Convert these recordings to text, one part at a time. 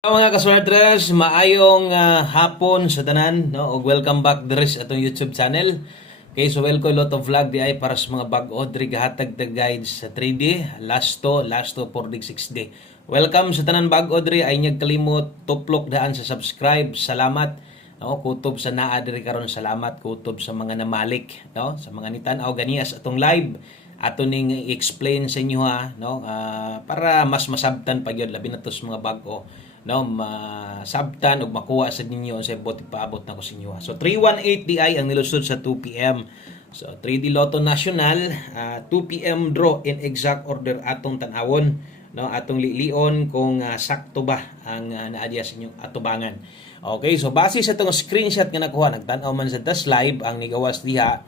Hello mga kaswertres, maayong hapon sa tanan, no? Og welcome back dres atong YouTube channel. Okay, so welcome lot of vlog di ay para sa mga bag-o diri gahatag tag guides sa 3D, lasto for dig 6D. Welcome sa tanan bag-o diri ay nyag kalimot tuplok daan sa subscribe. Salamat. No, kutob sa naa diri karon, salamat kutob sa mga namalik, no? Sa mga nitan-aw ganias atong live ato ning i-explain sa inyo ha, no? Para mas masabtan pa gyud labi na to sa mga bag-o, no, masabtan ug makuha sa ninyo sa bot ipaabot na ko sa inyo. So 318 DI ang nilusod sa 2 PM. So 3D Lotto National, 2 PM draw in exact order atong tan-awon, no, atong lilion kung sakto ba ang naadya sa inyong atubangan. Okay, so base sa itong screenshot nga nakuha, nagtanaw man sa tas live ang nigawas diha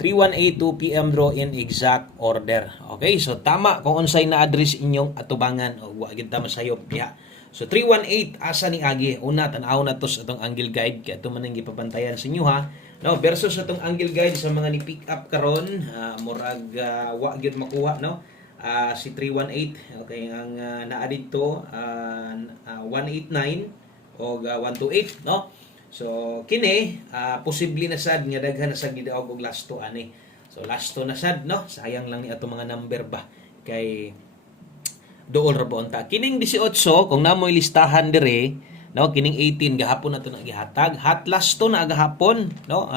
318 2 PM draw in exact order. Okay, so tama kung unsay na address inyong atubangan o wa gid ta masayop diha. So 318 asa ni agi una tan-aw na to sa atong angle guide kay ato man ang gipabantayan sa inyo ha. No, versus atong angle guide sa mga ni pick up karon, murag wa gyud makuha, no. Si 318 okay ang naa dito 189 o 128, no. So kini posible na sad nga daghan na sad gidaog og lasto ani. So lasto na sad, no. Sayang lang ni ato mga number ba kay dool ra ba unta. Kining 18 kung namoy listahan dire, no, kining 18 gahapon na to na gihatag. Hot lasto na agahapon, no.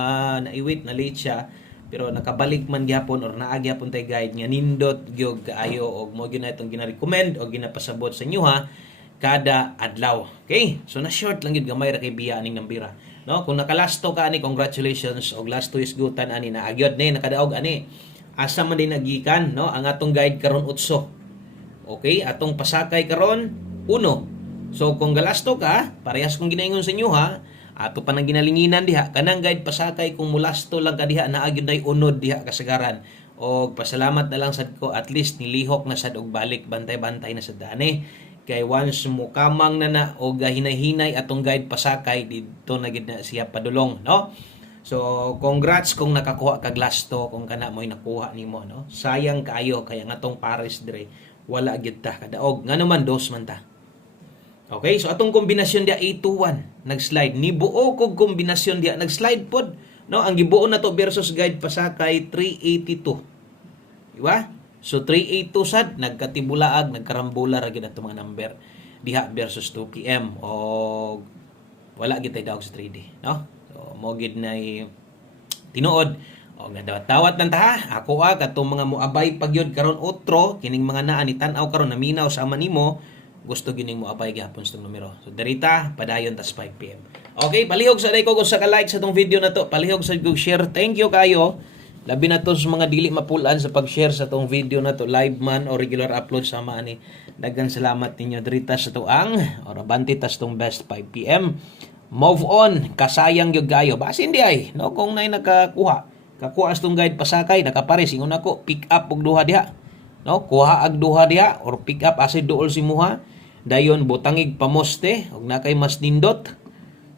Naiwit na late siya pero nakabalik man gyapon or naa gyapon tay guide nga nindot gyud kaayo og mo gyud na itong gina-recommend o ginapasabot sa inyo ha kada adlaw. Okay? So na short lang gid gamay ra kay biya aning nambira. No, kung nakalasto ka ani, congratulations og last 2 isgutan ani na agyod ni nakadaog ani. Asa man din nagikan, no, ang atong guide karon 8. Okay, atong pasakay karon 1. So kung galasto ka, parehas kung ginaingon sa inyo ha, ato pa nang ginalinginan diha kanang guide pasakay kung mulasto lang ka diha na agyod nay unod diha kasagaran. Og pasalamat na lang sad ko at least nilihok na sad og balik bantay-bantay na sad ani. Kay once mukamang na o gahinay-hinay atong guide pasakay dito na gid na siya padulong, no. So congrats kung nakakuha kag lasto kung kana mo'y nakuha nimo, no. Sayang kaayo kay ang atong pares dire wala gid ta kadaog ngano man dos man ta. Okay, so atong kombinasyon dia 821 nag-slide ni buo kog kombinasyon dia nag-slide pod, no. Ang gibuo na to versus guide pasakay 382, di ba? So 382 sad nagkatibulaag nagkarambula ra gid ato mga number diha versus 2 PM o wala gid tay daog sa 3D, no. So mo gid nay tinuod o nga tawat lang ta ha. Ako katong mga moabay pagyod karon otro kining mga naa ni tan-aw karon naminaw sa ama nimo gusto gining moabay gyapon sa numero. So derita padayon tas 5 PM. Okay, palihog sa day ko sa ka-like sa tong video na to. Palihog sa share. Thank you kayo. Labi na to sa mga dili mapulan sa pag-share sa tong video na to, live man o regular upload sama ani. Daghan salamat ninyo drita sa tuang or abanti tas tong best 5 PM. Move on, kasayang gyud gayo. Basi hindi ay, no, kung nay nakakuha. Kakuha sa tong guide pasakay, nakapares ingon ako, pick up og duha diha. No, kuha ag duha diha or pick up asa duol si muha. Dayon butangig pamoste og nakay mas nindot.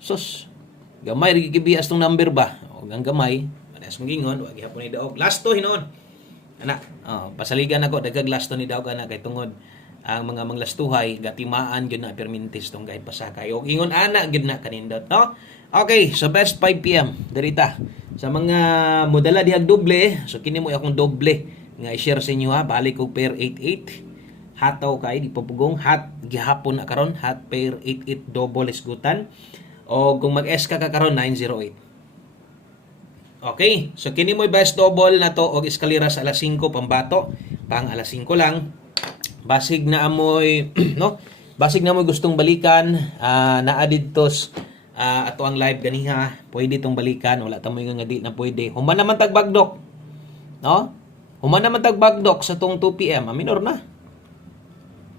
Sus, gamay ri gibias tong number ba? Og ang gamay as mong gingon, wag gyapon ni daog. Lasto hinon. Ana, pasaligan ako dagag lasto ni daog ana kay tungod ang mga manglastuhay gatimaan gyud na permintis tong guide pasakay. Og ingon ana gyud na kanindot, no? Okay, so best 5 PM derita. Sa mga modala dihag doble, so kini mo akong doble nga i-share sa inyo ha, balik og pair 88. Hataw kay di papugong hat gihapon na karon, hat pair 88 double isgutan. O kung mag-S ka karon 908. Okay, so kini mo'y best double na to og eskalera sa alas 5 pambato, pang alas 5 lang. Basig na amoy no, basig na amoy gustong balikan, naa didtos ato ang live ganiha, pwede tong balikan, wala ta moy nga di na pwede. Human naman tag bagdok. No? Human naman tag bagdok sa tong 2 PM, minor na.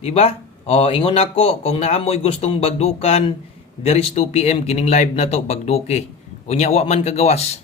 Di ba? O ingon ako kung naamoy gustong bagdukan, there is 2 PM kining live na to bagduke. Unya wa man kagawas.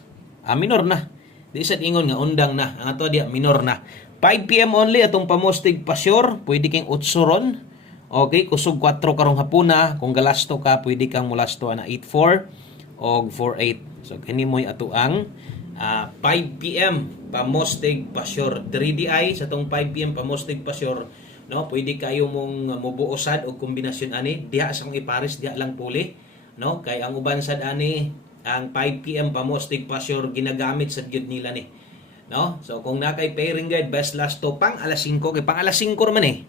Minor na. Di sad ingon nga undang na. Ang ato dia minor na. 5 PM only atong pamostig pasyur, pwede king 8 ron. Okay, kusog 4 karong hapuna. Kung galasto ka, pwede kang mulasto na 84 o 48. So kini mo'y ato ang 5 PM pamostig pasyur. 3DI sa tong 5 PM pamostig pasyur no, pwede kayo mong mubuosad og kombinasyon ani diha sa kong ipares diha lang puli, no, kay ang uban sad ani ang 5 PM pa Mostig Pasyor ginagamit sa gyud nila ni, no. So kung nakay pairing guide best last to pang alas 5 kay pang alas 5 man eh,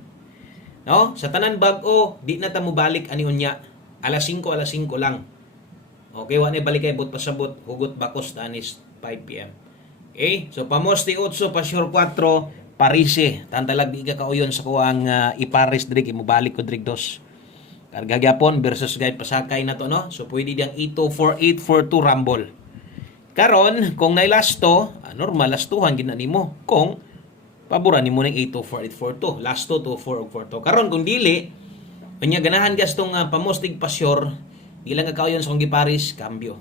no, sa tanan bag-o di na ta mo balik ani unya alas 5 lang. Okay, wa na balik kay bot pasabot hugot bakos tanis 5 PM. Okay, so Pamosti 8 Pasyor 4 Parise tantalag di ka kauyon sa kuang ipares diri mo balik ko diri dos. Karga gyapon versus guide pasakay na to, no. So pwede diyang 824 Rumble. Karon kung nay lasto, normal lastuhan gid na nimo. Kung paboran nimo ning 824 lasto to 4 og 4 to. Karon kung dili unya ganahan gastong Pamostig Pasyor, di lang ka kauyon sa kong gipares cambio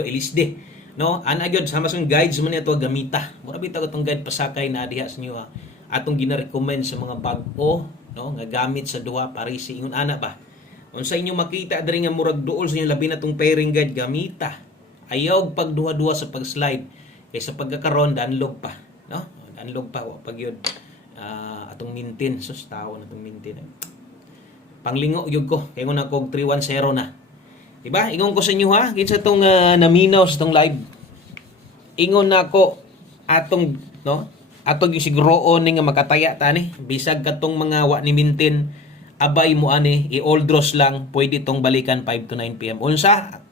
ilisde, no. Ana gyud sama sa guides man ito gamita. Mura bitaw itong guide pasakay na diha sa inyo atong gina-recommend sa mga bag-o, no, nga gamit sa duha Paris ingon ana ba. Unsa inyo makita diri nga murag duol sa inyo labi na tong pairing guide gamita. Ayaw pag duha-duha sa pag-slide kay sa pagkakaron danlog pa, no. Danlog pa wa pag yun atong mintin sus tao na tong mintin. Panglingo yun ko kay ngon ako 310 na. Diba? Ingon ko sa inyo ha, kinsa tong naminaw sa tong live. Ingon nako atong, no, atong yung siguroon ni nga makataya tani bisag katong mga wa ni mintin abay mo ani i-all draws lang pwede tong balikan 5 to 9 PM. Unsa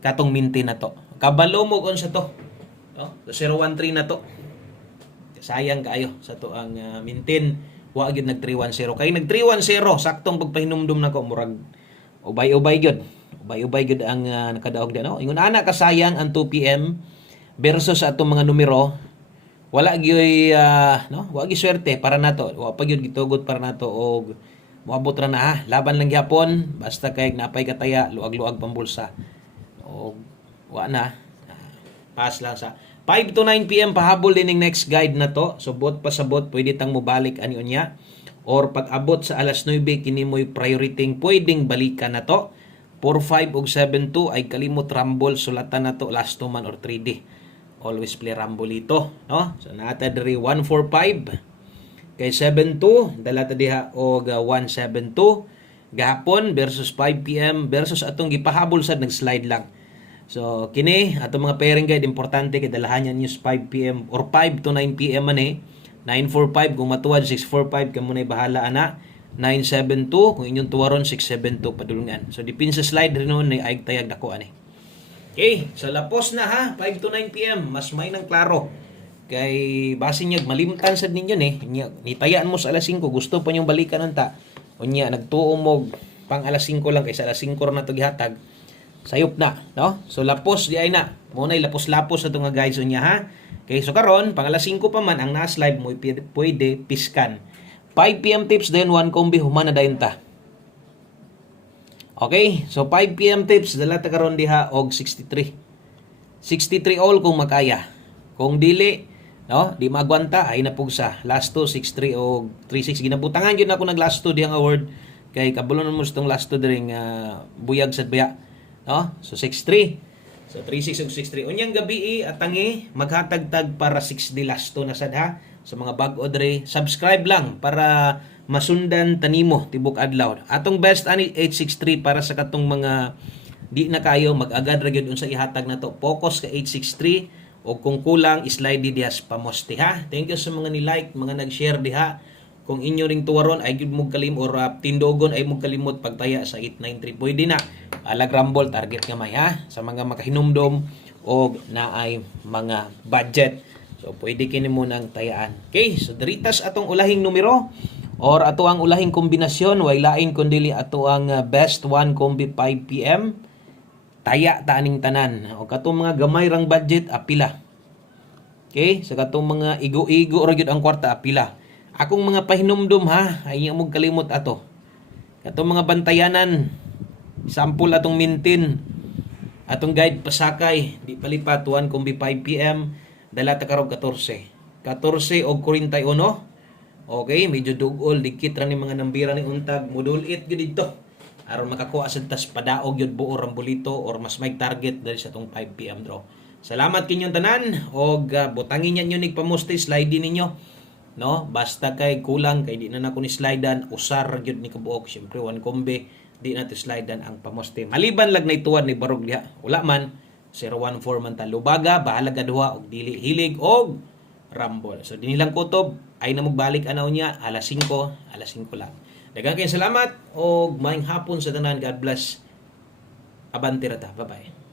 katong mintin na to? Kabalo mo unsa to? No? 013 na to. Sayang kaayo sa to ang mintin wa gyud nag 310 kay nag 310 saktong pagpahinumdum nako murag ubay-ubay gyud. Ubay-ubay gyud ang nakadaog di, no. Ingon ana kasayang ang 2 PM versus atong mga numero wala gyud no, wa gyud swerte para nato. Wa pa gyud gitugot para nato og moabot ra na ha. Laban lang gyapon basta kay napay kataya luag-luag pambulsa. Og wa na. Pass lang sa 5 to 9 PM pahabol din ning next guide na to. So bot pasabot pwede tang mobalik ani unya or pag abot sa alas 9 kini mo'y priority pwedeng balikan na to. 4-5 ug 7-2 ay kalimot rumble sulatan na to last 2 man or 3D. Always play rumble ito, no. So nata diri 1-4-5 kay 7-2 dala ta diha og 1-7-2 gahapon versus 5 PM versus atong gipahabol sad nag-slide lang. So kini atong mga pairing guide importante kay dalahan yan news 5 PM or 5 to 9 PM man 9-4-5 kung matuwad 6-4-5 kamo nay bahala ana. 972 kung inyong tuwaron 672 padulungan. So dipin sa slide rin noon ni ay tayag dako ani. Okay, so lapos na ha 5 to 9 PM mas may nang klaro. Kay base niya malimtan sad ninyo ni tayaan mo sa alas 5 gusto pa niyong balikan unta. Unya nagtuo mo pang alas 5 lang kay sa alas 5 ra na to gihatag. Sayop na, no? So lapos di ay na. Mo nay lapos-lapos sa nga guys unya ha. Okay, so karon pang alas 5 pa man ang nas live mo pwede piskan. 5 PM tips then 1 kombi humana dayon ta. Okay, so 5 PM tips dala ta karon diha og 63. 63 all kung makaya. Kung dili, no, di magwanta ay napugsa. Last 2 63 og 36 ginabutangan gyud ako nag last 2 dihang award kay kabulon mo stong last 2 diring buyag sad baya. No? So 63. So 36 ug 63. Unyang gabi atangi maghatag-tag para 6 di last 2 na sad ha. Sa mga bag-o dre, subscribe lang para masundan tanimo tibok adlaw. Atong best ani 863 para sa katong mga di na kayo mag-agad ra gyud unsa ihatag nato. Focus ka 863 o kung kulang slide di diha sa Pamosti ha. Thank you sa mga ni-like, mga nag-share diha. Kung inyo ring tuwaron ay gyud mo kalim or tindogon ay mo kalimot pagtaya sa 893 pwede na. Alag rumble target gamay ha sa mga makahinumdom o naay mga budget. So, pwede kini mo nang tayaan. Okay, so diritas atong ulahing numero or ato ang ulahing kombinasyon, way lain kundi ato ang best 1 kombi 5 PM. Taya ta aning tanan. O katong mga gamay rang budget, apila. Okay, sa katong mga igo-igo ra gyud ang kwarta, apila. Akong mga pahinumdom ha, ay mo kalimot ato. Katong mga bantayanan, sample atong mintin, atong guide pasakay, di palipat 1 kombi 5 PM. Dala ta karong 14 og 41. Okay, medyo dugol dikit ra ni mga nambira ni untag modulit gyud dito aron makakuha sa tas padaog gyud buo rambulito or mas may target dali sa tong 5 PM draw. Salamat kinyong tanan og butangin niyo nig Pamosti slide din ninyo no? Basta kay kulang kay di na nako ni slidean, usar gyud ni kabuok, syempre one kombe, di na to slidean ang pamoste. Maliban lag na ituan ni Barog diha. Wala man 014 man ta lubaga, bahalag aduha og dili hilig og rumble. So dinilang kutob ay na magbalik anaw niya alas 5, alas 5 lang. Daghang kayong salamat og maayong hapon sa tanan. God bless. Abante rata. Bye-bye.